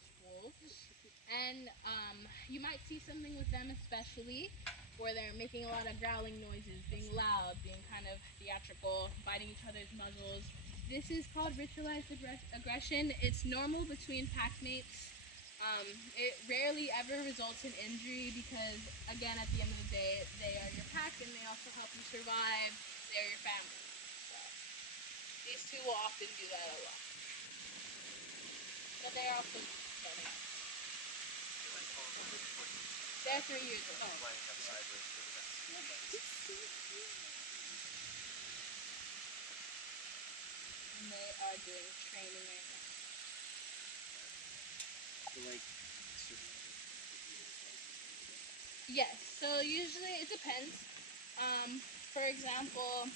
most wolves. And you might see something with them especially where they're making a lot of growling noises, being loud, being kind of theatrical, biting each other's muzzles. This is called ritualized aggression. It's normal between pack mates. It rarely ever results in injury because, again, at the end of the day, they are your pack and they also help you survive. They're your family. So these two will often do that a lot. But they are also funny. They're 3 years old. And they are doing training right now. Yes, so usually it depends. For example,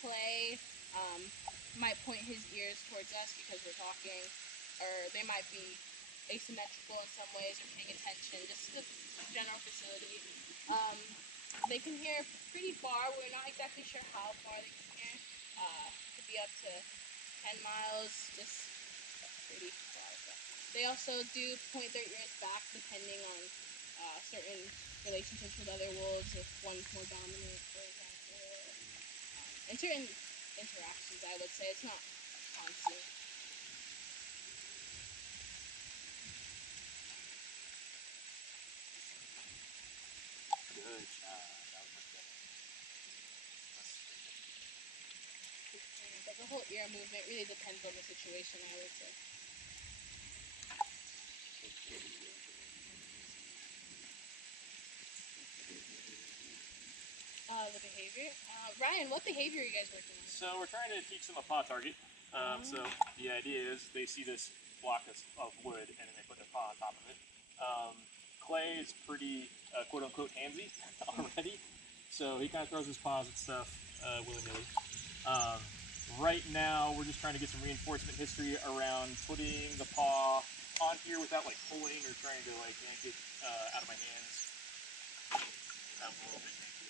Clay might point his ears towards us because we're talking, or they might be asymmetrical in some ways or paying attention, just the general facility. They can hear pretty far. We're not exactly sure how far they can hear. Could be up to 10 miles, just pretty far. They also do point their ears back depending on certain relationships with other wolves, if one's more dominant, for example. And certain interactions, I would say. It's not constant. Good job. But the whole ear movement really depends on the situation, I would say. The behavior. Ryan, what behavior are you guys working on? So we're trying to teach them a paw target. So the idea is they see this block of wood and then they put their paw on top of it. Clay is pretty quote unquote handsy already, so he kind of throws his paws at stuff willy-nilly. Right now we're just trying to get some reinforcement history around putting the paw on here without like pulling or trying to like yank it out of my hands. That was a little bit janky.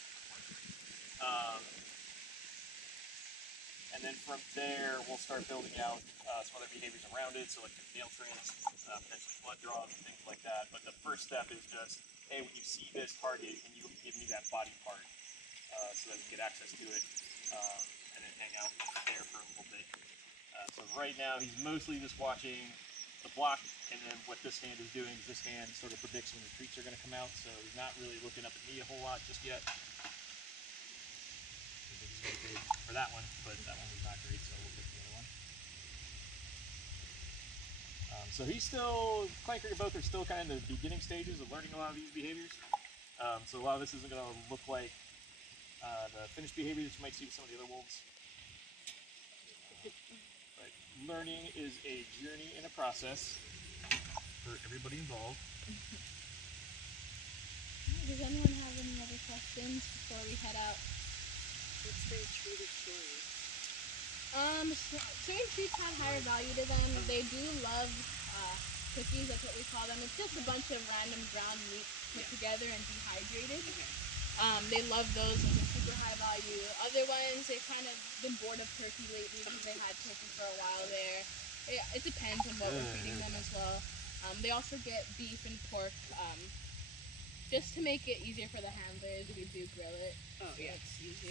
And then from there, we'll start building out some other behaviors around it, so like nail trims, potentially blood draws, and things like that. But the first step is just, hey, when you see this target, can you give me that body part so that we get access to it, and then hang out there for a little bit. So right now, he's mostly just watching the block, and then what this hand is doing is this hand sort of predicts when the treats are going to come out, so he's not really looking up at me a whole lot just yet. For that one, but that one was not great, so we'll pick the other one. So he's still, Clanker and both are still kind of in the beginning stages of learning a lot of these behaviors. So a lot of this isn't going to look like the finished behaviors you might see with some of the other wolves. But learning is a journey and a process for everybody involved. Does anyone have any other questions before we head out? What's their treat of choice? Certain treats have higher value to them. They do love cookies, that's what we call them. It's just a bunch of random ground meat put together and dehydrated. They love those, those are super high value. Other ones, they've kind of been bored of turkey lately because they had turkey for a while there. It depends on what we're feeding them as well. They also get beef and pork. Just to make it easier for the handlers, we do grill it. Oh, yeah. It's easier.